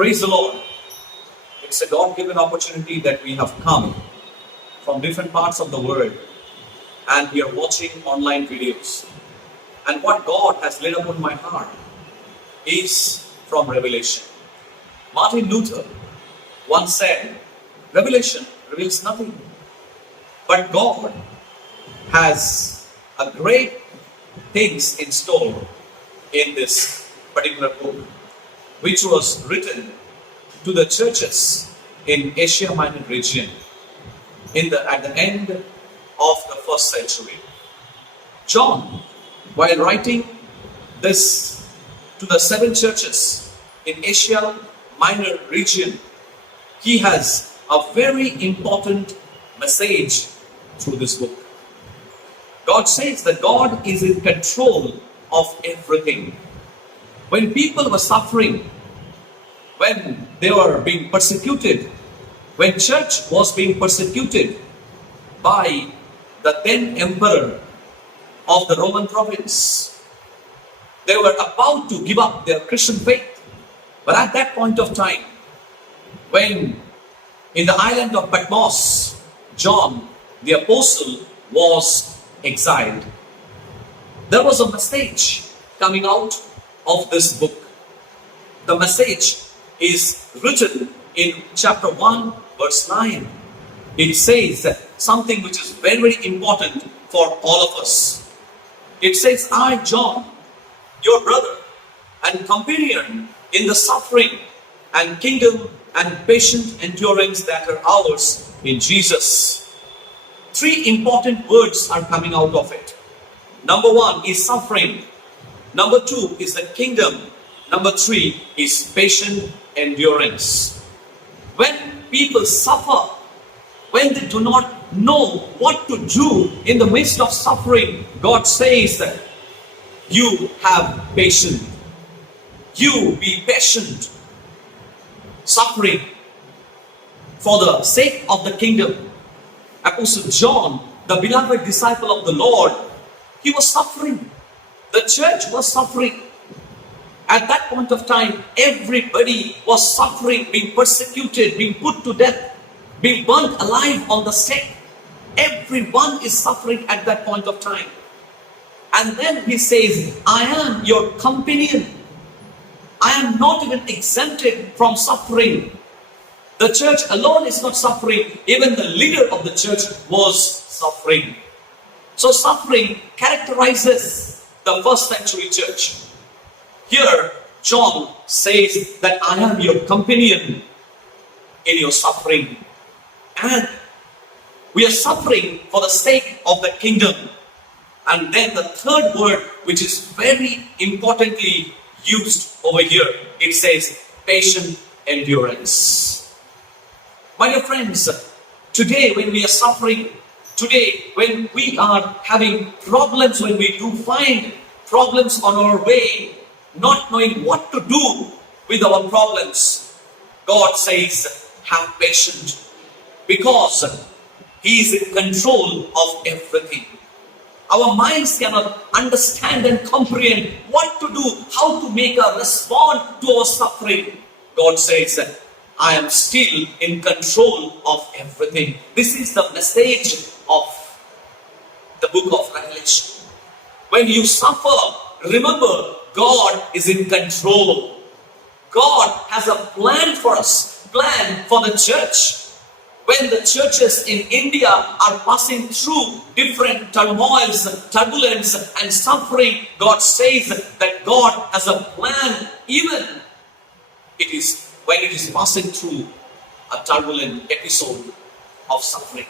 Praise the Lord. It's a God-given opportunity that we have come from different parts of the world and we are watching online videos. And what God has laid upon my heart is from Revelation. Martin Luther once said, Revelation reveals nothing, but God has a great things in store in this particular book, which was written to the churches in Asia Minor region at the end of the first century. John, while writing this to the 7 churches in Asia Minor region, he has a very important message through this book. God says that God is in control of everything. When people were suffering, when they were being persecuted, when church was being persecuted by the then emperor of the Roman province, they were about to give up their Christian faith. But at that point of time, when in the island of Patmos, John the apostle was exiled, there was a message coming out of this book. The message is written in chapter 1 verse 9. It says something which is very, very important for all of us. It says, I, John, your brother and companion in the suffering and kingdom and patient endurance that are ours in Jesus. 3 important words are coming out of it. Number 1 is suffering. Number 2 is the kingdom. Number 3 is patient endurance. When people suffer, when they do not know what to do in the midst of suffering, God says that you have patience. You be patient. Suffering for the sake of the kingdom. Apostle John, the beloved disciple of the Lord, he was suffering. The church was suffering. At that point of time, everybody was suffering, being persecuted, being put to death, being burnt alive on the stake. Everyone is suffering at that point of time. And then he says, I am your companion. I am not even exempted from suffering. The church alone is not suffering. Even the leader of the church was suffering. So suffering characterizes the first century church. Here, John says that I am your companion in your suffering. And we are suffering for the sake of the kingdom. And then the third word, which is very importantly used over here, it says patient endurance. My dear friends, today when we are suffering, today when we are having problems, when we do find problems on our way, not knowing what to do with our problems, God says, have patience, because He is in control of everything. Our minds cannot understand and comprehend what to do, how to make a respond to our suffering. God says that I am still in control of everything. This is the message of the book of Revelation. When you suffer, remember God is in control. God has a plan for us, plan for the church. When the churches in India are passing through different turmoils, turbulence and suffering, God says that God has a plan, even when it is passing through a turbulent episode of suffering.